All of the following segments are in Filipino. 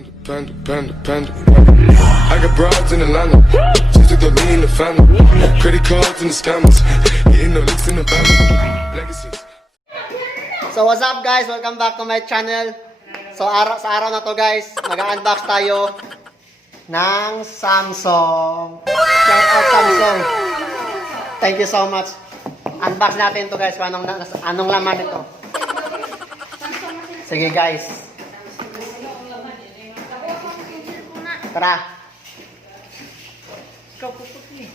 I got broads in Atlanta, just to the lean the family, credit cards and the scammers, hitting the licks in the family, legacies. So what's up guys? Welcome back to my channel. So sa araw na to guys, mag-unbox tayo ng Samsung. Shout out Samsung. Thank you so much. Unbox natin to guys kung anong laman nito. Sige guys. Tara. Ikaw puput niya.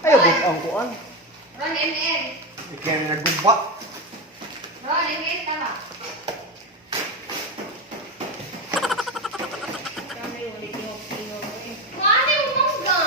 Ayo big ang kuan. Ron, NN. Ikan nagumba. Ron, NN, tama. Mami, umangga.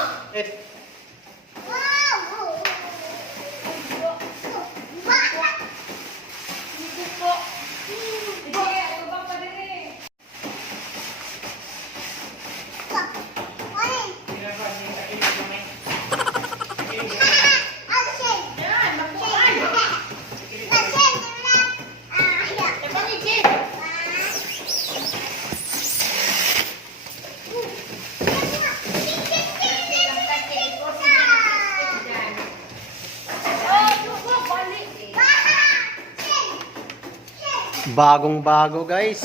Bagong-bago guys.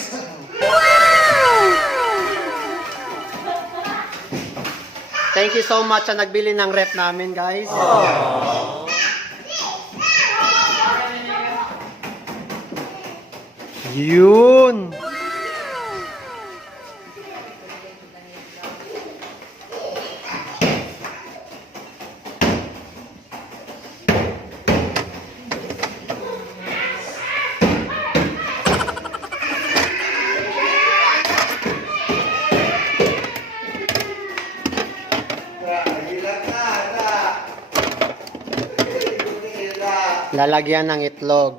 Thank you so much sa nagbili ng rep namin guys. Yun. Lalagyan ng itlog.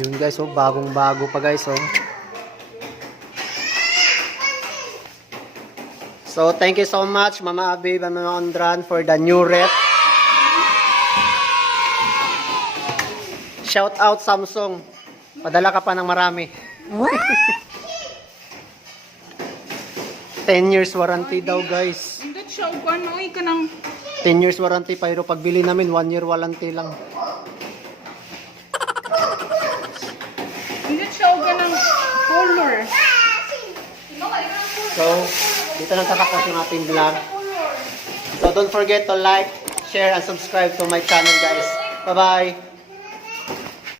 Yun guys, oh, bagong-bago pa guys, oh. So, thank you so much, Mama Abeb and Mama Undran for the new rep. Shout out Samsung. Padala ka pa ng marami. 10 years warranty daw guys. Hindi siya upan, oy ka nang 10 years warranty pero pagbili namin 1 year warranty lang. hindi siya upan ng color. So, dito lang tatapos yung ating vlog. So, don't forget to like, share, and subscribe to my channel guys. Bye-bye!